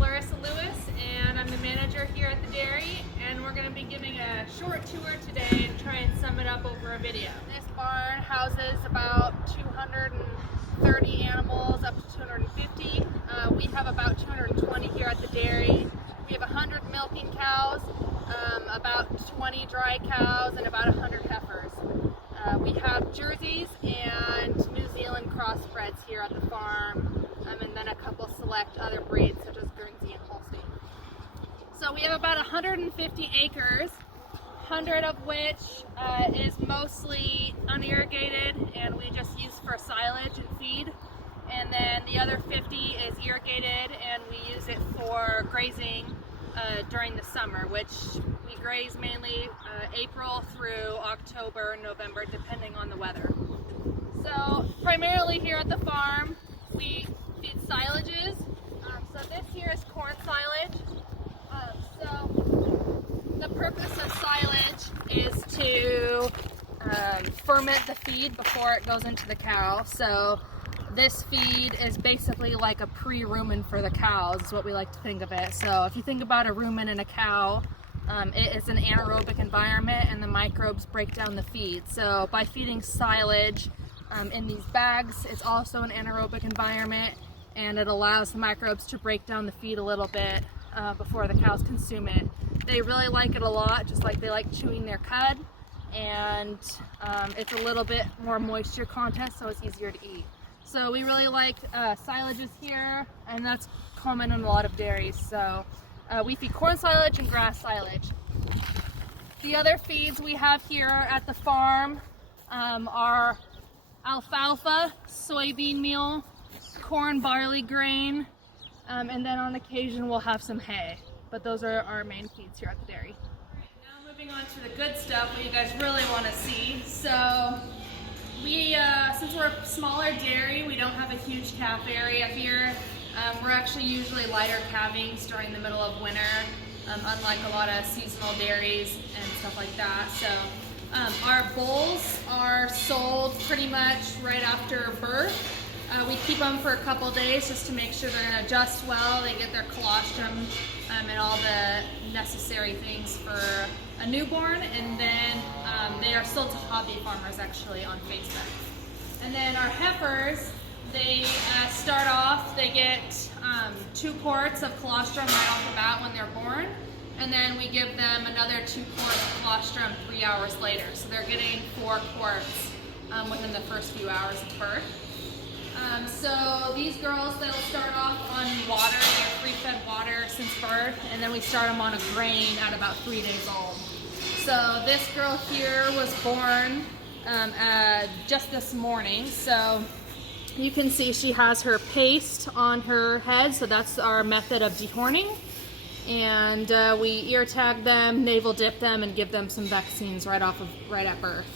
Larissa Lewis, and I'm the manager here at the dairy, and we're going to be giving a short tour today and try and sum it up over a video. This barn houses about 230 animals, up to 250. We have about 220 here at the dairy. We have 100 milking cows, about 20 dry cows, and about 100 heifers. We have Jerseys and New Zealand crossbreds here at the farm, and then a couple select other breeds such as Guernsey and Holstein. So we have about 150 acres, 100 of which is mostly unirrigated and we just use for silage and feed. And then the other 50 is irrigated and we use it for grazing during the summer, which we graze mainly April through October, November, depending on the weather. So primarily here at the farm, we feed silages. So this here is corn silage. So the purpose of silage is to ferment the feed before it goes into the cow. So this feed is basically like a pre-rumen for the cows, is what we like to think of it. So if you think about a rumen in a cow, it is an anaerobic environment and the microbes break down the feed. So by feeding silage in these bags, it's also an anaerobic environment and it allows the microbes to break down the feed a little bit before the cows consume it. They really like it a lot, just like they like chewing their cud, and it's a little bit more moisture content, so it's easier to eat. So we really like silages here, and that's common in a lot of dairies. So we feed corn silage and grass silage. The other feeds we have here at the farm are alfalfa, soybean meal, corn, barley, grain, and then on occasion we'll have some hay. But those are our main feeds here at the dairy. All right, now moving on to the good stuff, what you guys really want to see. So we, since we're a smaller dairy, we don't have a huge calf area here. We're actually usually lighter calvings during the middle of winter, unlike a lot of seasonal dairies and stuff like that. So our bulls are sold pretty much right after birth. We keep them for a couple days just to make sure they're going to adjust well. They get their colostrum and all the necessary things for a newborn, and then they are sold to hobby farmers actually on Facebook. And then our heifers, they start off, they get 2 quarts of colostrum right off the bat when they're born, and then we give them another 2 quarts of colostrum 3 hours later. So they're getting 4 quarts within the first few hours of birth. So these girls, they'll start off on water, they're free-fed water since birth, and then we start them on a grain at about 3 days old. So this girl here was born just this morning. So you can see she has her paste on her head, so that's our method of dehorning. And we ear tag them, navel dip them, and give them some vaccines right at birth.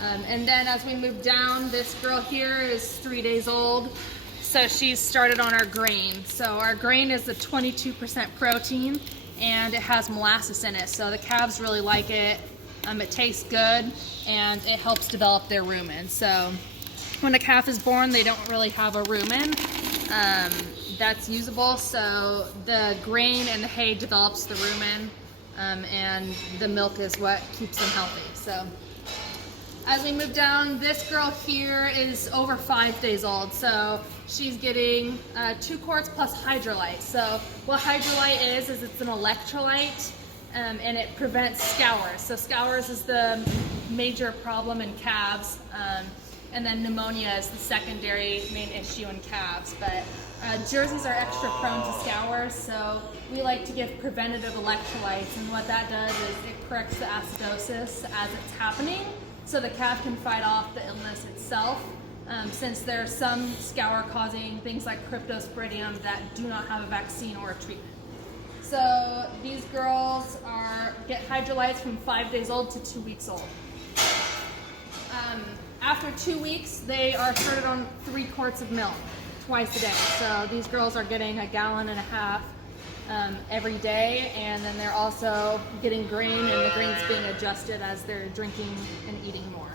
And then as we move down, this girl here is 3 days old, so she's started on our grain. So our grain is a 22% protein, and it has molasses in it, so the calves really like it. It tastes good, and it helps develop their rumen. So when a calf is born, they don't really have a rumen that's usable, so the grain and the hay develops the rumen, and the milk is what keeps them healthy. So as we move down, this girl here is over 5 days old, so she's getting 2 quarts plus hydrolyte. So what hydrolyte is it's an electrolyte, and it prevents scours. So scours is the major problem in calves, and then pneumonia is the secondary main issue in calves. But Jerseys are extra prone to scours, so we like to give preventative electrolytes, and what that does is it corrects the acidosis as it's happening, so the calf can fight off the illness itself, since there are some scour-causing things like cryptosporidium that do not have a vaccine or a treatment. So these girls get hydrolytes from 5 days old to 2 weeks old. After 2 weeks, they are started on 3 quarts of milk twice a day. So these girls are getting 1.5 gallons every day, and then they're also getting grain, and the grain's being adjusted as they're drinking and eating more.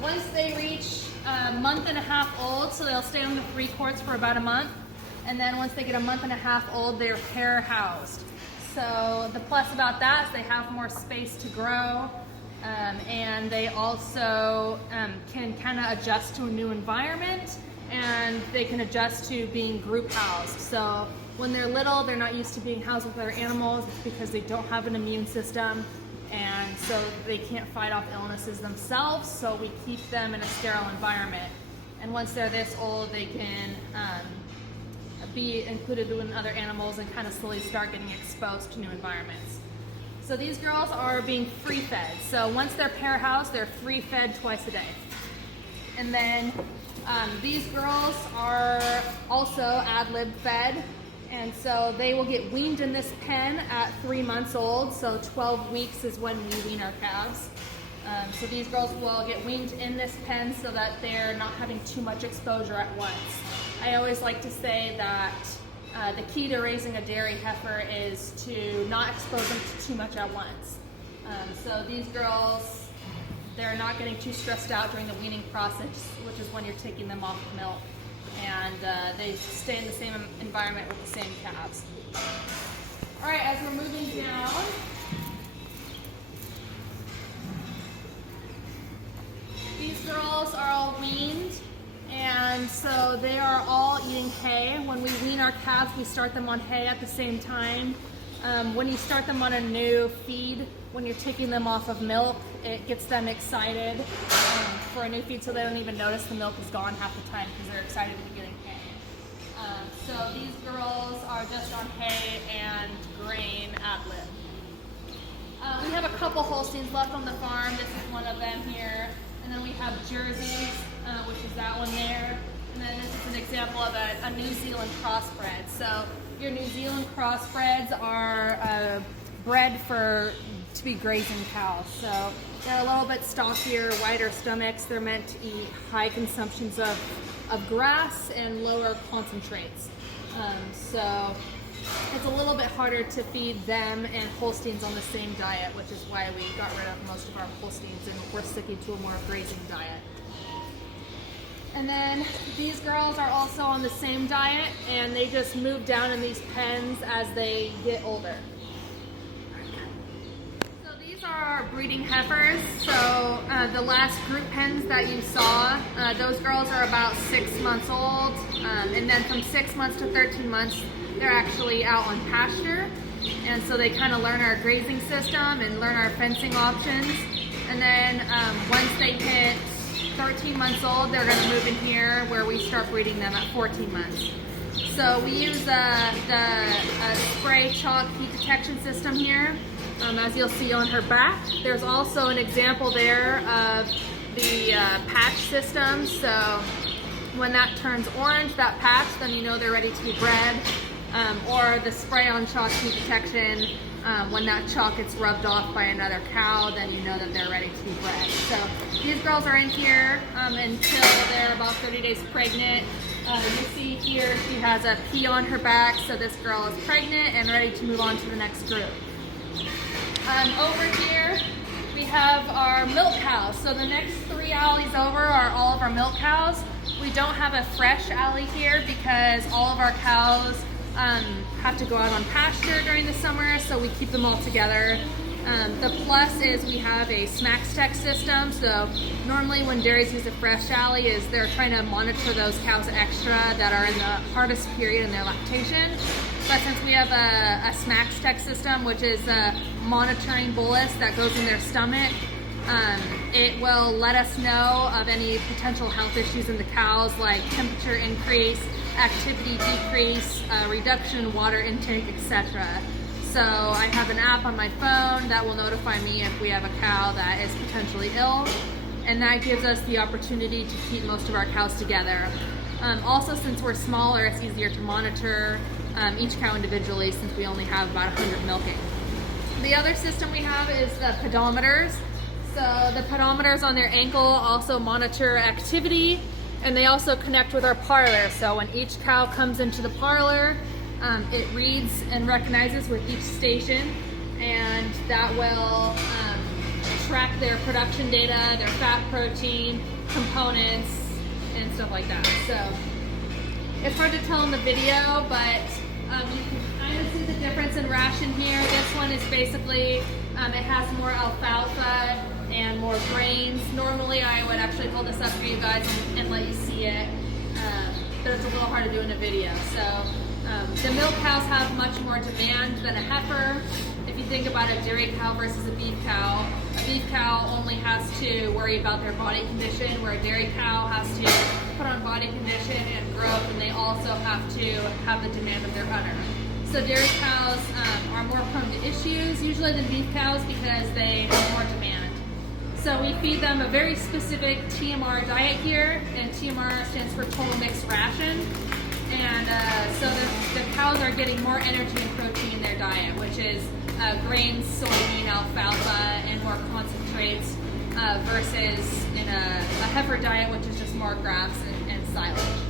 Once they reach a month and a half old, so they'll stay on the 3 quarts for about a month, And then once they get a month and a half old, they're pair housed. So the plus about that is they have more space to grow, and they also can kind of adjust to a new environment, and they can adjust to being group housed. So when they're little, they're not used to being housed with other animals. It's because they don't have an immune system, and so they can't fight off illnesses themselves, so we keep them in a sterile environment. And once they're this old, they can be included with other animals and kind of slowly start getting exposed to new environments. So these girls are being free fed. So once they're pair housed, they're free fed twice a day. And then these girls are also ad lib fed. And so they will get weaned in this pen at 3 months old. So 12 weeks is when we wean our calves. So these girls will get weaned in this pen so that they're not having too much exposure at once. I always like to say that the key to raising a dairy heifer is to not expose them to too much at once. So these girls, they're not getting too stressed out during the weaning process, which is when you're taking them off the milk. And they stay in the same environment with the same calves. All right, as we're moving down, these girls are all weaned, and so they are all eating hay. When we wean our calves, we start them on hay at the same time. When you start them on a new feed, when you're taking them off of milk, it gets them excited for a new feed, so they don't even notice the milk is gone half the time because they're excited to be getting hay. So these girls are just on hay and grain ad lib. We have a couple Holsteins left on the farm. This is one of them here. And then we have Jerseys, which is that one there. And then this is an example of a New Zealand crossbred. So your New Zealand crossbreds are bred to be grazing cows. So they're a little bit stockier, wider stomachs. They're meant to eat high consumptions of grass and lower concentrates. So it's a little bit harder to feed them and Holsteins on the same diet, which is why we got rid of most of our Holsteins and we're sticking to a more grazing diet. And then these girls are also on the same diet, and they just move down in these pens as they get older. So these are our breeding heifers. So the last group pens that you saw, those girls are about 6 months old, and then from 6 months to 13 months, they're actually out on pasture, and so they kind of learn our grazing system and learn our fencing options. And then once they hit 13 months old, they're going to move in here where we start breeding them at 14 months. So we use the spray chalk heat detection system here, as you'll see on her back. There's also an example there of the patch system. So when that turns orange, that patch, then you know they're ready to be bred. Or the spray on chalk heat detection, when that chalk gets rubbed off by another cow, then you know that they're ready to be bred. So these girls are in here until they're about 30 days pregnant. You see here she has a P on her back, so this girl is pregnant and ready to move on to the next group. Over here we have our milk cows. So the next 3 alleys over are all of our milk cows. We don't have a fresh alley here because all of our cows have to go out on pasture during the summer, so we keep them all together. The plus is we have a SmaxTech system, so normally when dairies use a fresh alley is they're trying to monitor those cows extra that are in the hardest period in their lactation. But since we have a SmaxTech system, which is a monitoring bolus that goes in their stomach, it will let us know of any potential health issues in the cows, like temperature increase, activity decrease, reduction in water intake, etc. So I have an app on my phone that will notify me if we have a cow that is potentially ill, and that gives us the opportunity to keep most of our cows together. Also, since we're smaller, it's easier to monitor each cow individually since we only have about 100 milking. The other system we have is the pedometers. So the pedometers on their ankle also monitor activity, and they also connect with our parlor. So when each cow comes into the parlor, it reads and recognizes with each station, and that will track their production data, their fat, protein, components, and stuff like that. So It's hard to tell in the video, but you can kind of see the difference in ration here. This one is basically, it has more alfalfa and more grains. Normally I would actually hold this up for you guys and let you see it, but it's a little hard to do in a video. So the milk cows have much more demand than a heifer. If you think about a dairy cow versus a beef cow only has to worry about their body condition, where a dairy cow has to put on body condition and growth, and they also have to have the demand of their udder. So dairy cows are more prone to issues usually than beef cows because they have more demand. So we feed them a very specific TMR diet here, and TMR stands for total mixed ration. And so the cows are getting more energy and protein in their diet, which is grains, soybean, alfalfa, and more concentrates versus in a heifer diet, which is just more grass and silage.